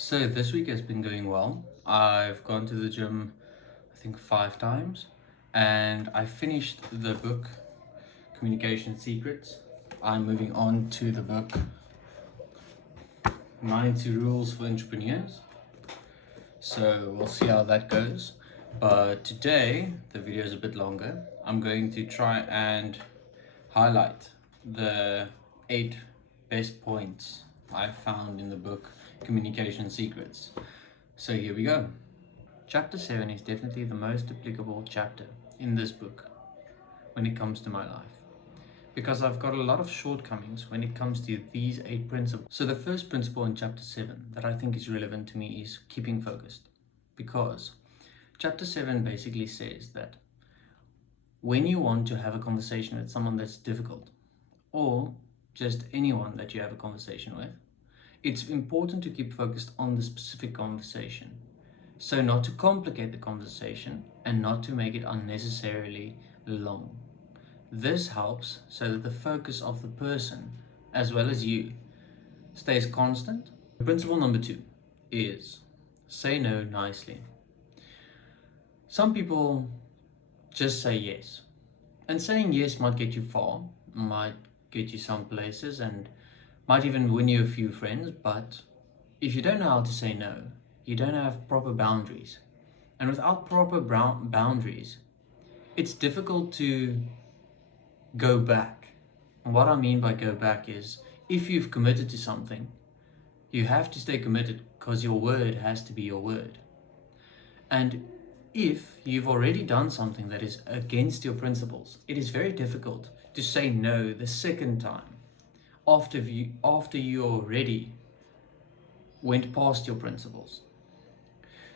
So this week has been going well. I've gone to the gym, I think 5 times, and I finished the book, Communication Secrets. I'm moving on to the book, 90 Rules for Entrepreneurs. So we'll see how that goes. But today, the video is a bit longer. I'm going to try and highlight the 8 best points I found in the book, Communication Secrets. So here we go. Chapter 7 is definitely the most applicable chapter in this book when it comes to my life, because I've got a lot of shortcomings when it comes to these 8 principles. So the first principle in chapter 7 that I think is relevant to me is keeping focused, because chapter 7 basically says that when you want to have a conversation with someone that's difficult, or just anyone that you have a conversation with, it's important to keep focused on the specific conversation. So not to complicate the conversation and not to make it unnecessarily long. This helps so that the focus of the person, as well as you, stays constant. Principle number 2 is say no nicely. Some people just say yes. And saying yes might get you far, might get you some places, and might even win you a few friends, but if you don't know how to say no, you don't have proper boundaries. And without proper boundaries, it's difficult to go back. And what I mean by go back is, if you've committed to something, you have to stay committed because your word has to be your word. And if you've already done something that is against your principles, it is very difficult to say no the second time after you already went past your principles.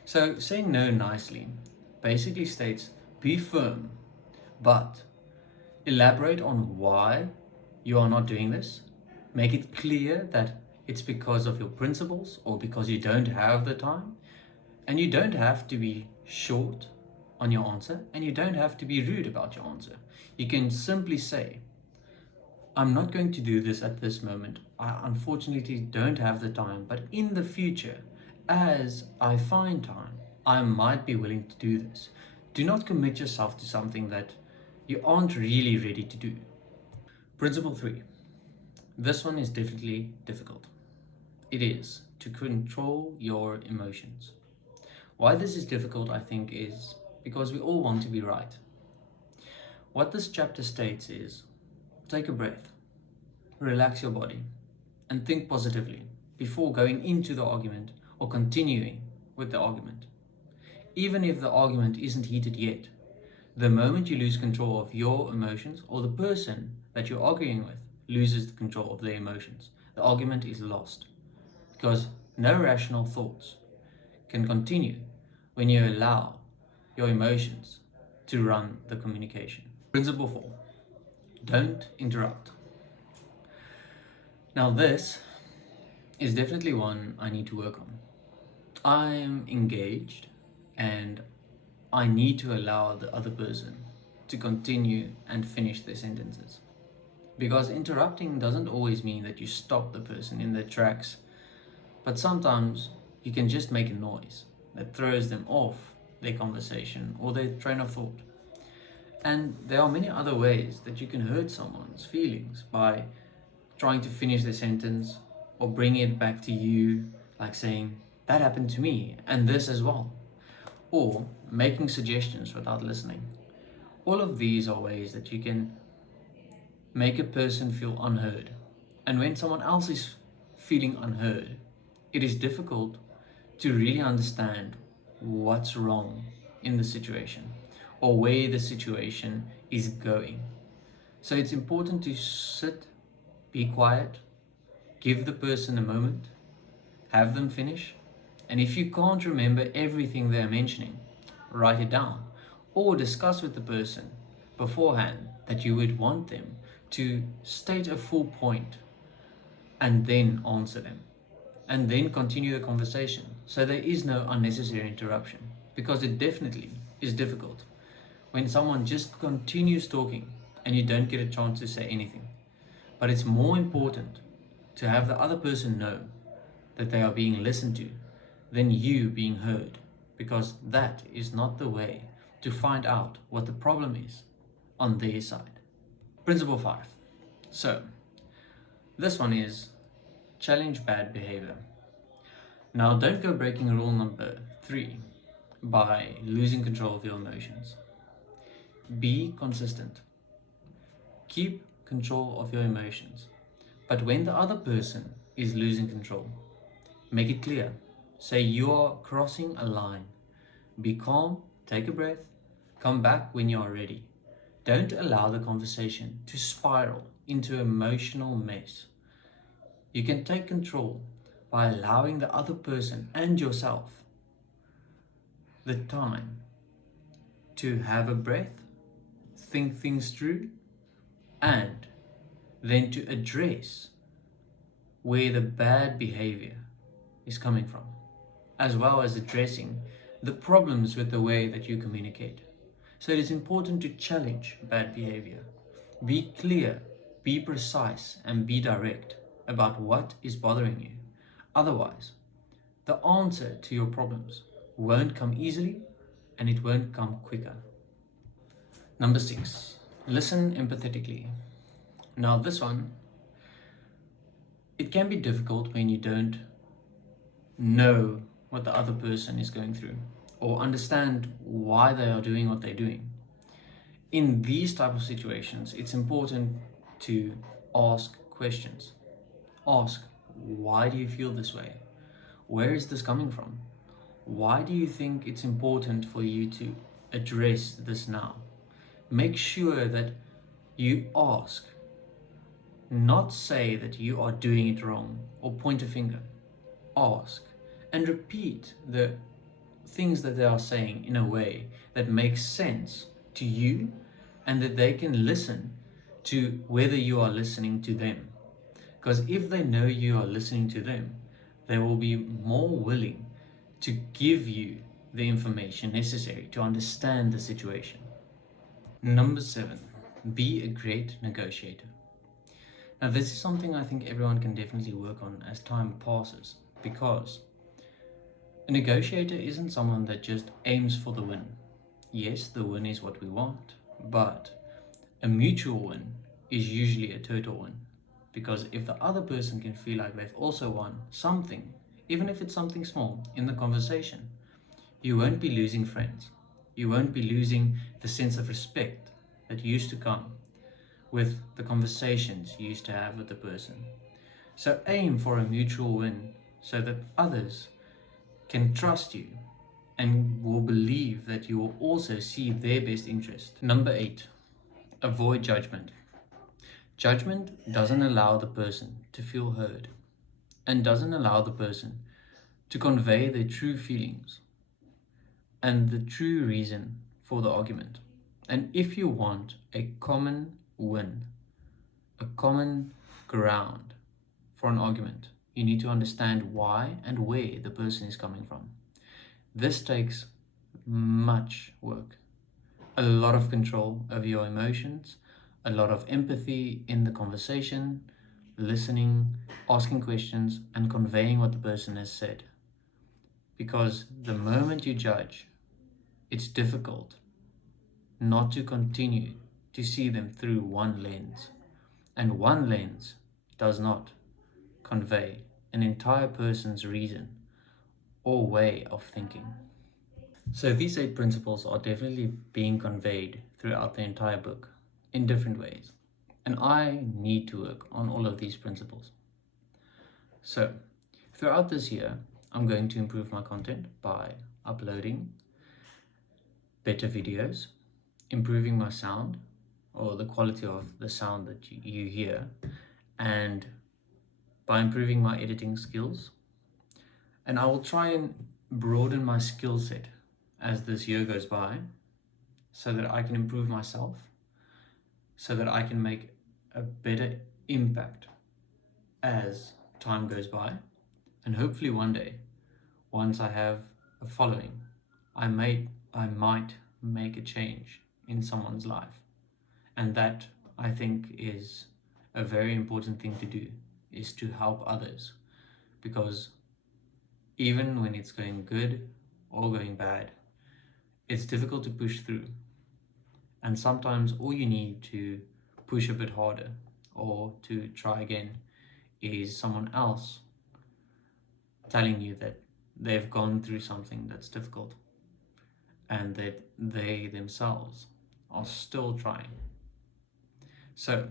So saying no nicely basically states be firm, but elaborate on why you are not doing this. Make it clear that it's because of your principles or because you don't have the time. And you don't have to be short on your answer, and you don't have to be rude about your answer. You can simply say, I'm not going to do this at this moment. I unfortunately don't have the time, but in the future, as I find time, I might be willing to do this. Do not commit yourself to something that you aren't really ready to do. Principle 3. This one is definitely difficult. It is to control your emotions. Why this is difficult, I think, is because we all want to be right. What this chapter states is, take a breath, relax your body, and think positively before going into the argument or continuing with the argument. Even if the argument isn't heated yet, the moment you lose control of your emotions, or the person that you're arguing with loses the control of their emotions, the argument is lost, because no rational thoughts can continue when you allow your emotions to run the communication. Principle 4. Don't interrupt. Now this is definitely one I need to work on. I'm engaged and I need to allow the other person to continue and finish their sentences. Because interrupting doesn't always mean that you stop the person in their tracks, but sometimes you can just make a noise that throws them off their conversation or their train of thought. And there are many other ways that you can hurt someone's feelings by trying to finish their sentence or bring it back to you, like saying, that happened to me, and this as well. Or making suggestions without listening. All of these are ways that you can make a person feel unheard. And when someone else is feeling unheard, it is difficult to really understand what's wrong in the situation or where the situation is going. So it's important to sit, be quiet, give the person a moment, have them finish, and if you can't remember everything they're mentioning, write it down or discuss with the person beforehand that you would want them to state a full point and then answer them, and then continue the conversation so there is no unnecessary interruption, because it definitely is difficult when someone just continues talking and you don't get a chance to say anything. But it's more important to have the other person know that they are being listened to than you being heard, because that is not the way to find out what the problem is on their side. Principle 5. So, this one is challenge bad behavior. Now, don't go breaking rule number 3 by losing control of your emotions. Be consistent. Keep control of your emotions. But when the other person is losing control, make it clear. Say you are crossing a line. Be calm, take a breath, come back when you are ready. Don't allow the conversation to spiral into emotional mess. You can take control by allowing the other person and yourself the time to have a breath, think things through, and then to address where the bad behavior is coming from, as well as addressing the problems with the way that you communicate. So it is important to challenge bad behavior. Be clear, be precise, and be direct about what is bothering you. Otherwise, the answer to your problems won't come easily and it won't come quicker. Number 6, listen empathetically. Now this one, it can be difficult when you don't know what the other person is going through or understand why they are doing what they're doing. In these type of situations, it's important to ask questions. Ask, why do you feel this way? Where is this coming from? Why do you think it's important for you to address this now? Make sure that you ask, not say that you are doing it wrong or point a finger. Ask and repeat the things that they are saying in a way that makes sense to you and that they can listen to whether you are listening to them. Because if they know you are listening to them, they will be more willing to give you the information necessary to understand the situation. Number 7, be a great negotiator. Now this is something I think everyone can definitely work on as time passes, because a negotiator isn't someone that just aims for the win. Yes, the win is what we want, but a mutual win is usually a total win. Because if the other person can feel like they've also won something, even if it's something small, in the conversation, you won't be losing friends. You won't be losing the sense of respect that used to come with the conversations you used to have with the person. So aim for a mutual win so that others can trust you and will believe that you will also see their best interest. Number 8, avoid judgment. Judgment doesn't allow the person to feel heard and doesn't allow the person to convey their true feelings and the true reason for the argument. And if you want a common win, a common ground for an argument, you need to understand why and where the person is coming from. This takes much work, a lot of control over your emotions, a lot of empathy in the conversation, listening, asking questions, and conveying what the person has said. Because the moment you judge, it's difficult not to continue to see them through one lens. And one lens does not convey an entire person's reason or way of thinking. So these 8 principles are definitely being conveyed throughout the entire book in different ways. And I need to work on all of these principles. So throughout this year, I'm going to improve my content by uploading better videos, improving my sound or the quality of the sound that you hear, and by improving my editing skills. And I will try and broaden my skill set as this year goes by so that I can improve myself, so that I can make a better impact as time goes by. And hopefully one day, once I have a following, I might make a change in someone's life. And that, I think, is a very important thing to do, is to help others. Because even when it's going good or going bad, it's difficult to push through. And sometimes all you need to push a bit harder or to try again is someone else telling you that they've gone through something that's difficult and that they themselves are still trying. So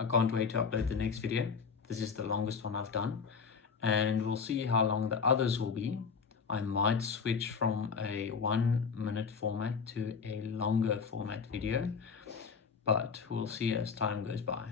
I can't wait to upload the next video. This is the longest one I've done, and we'll see how long the others will be. I might switch from a 1 minute format to a longer format video, but we'll see as time goes by.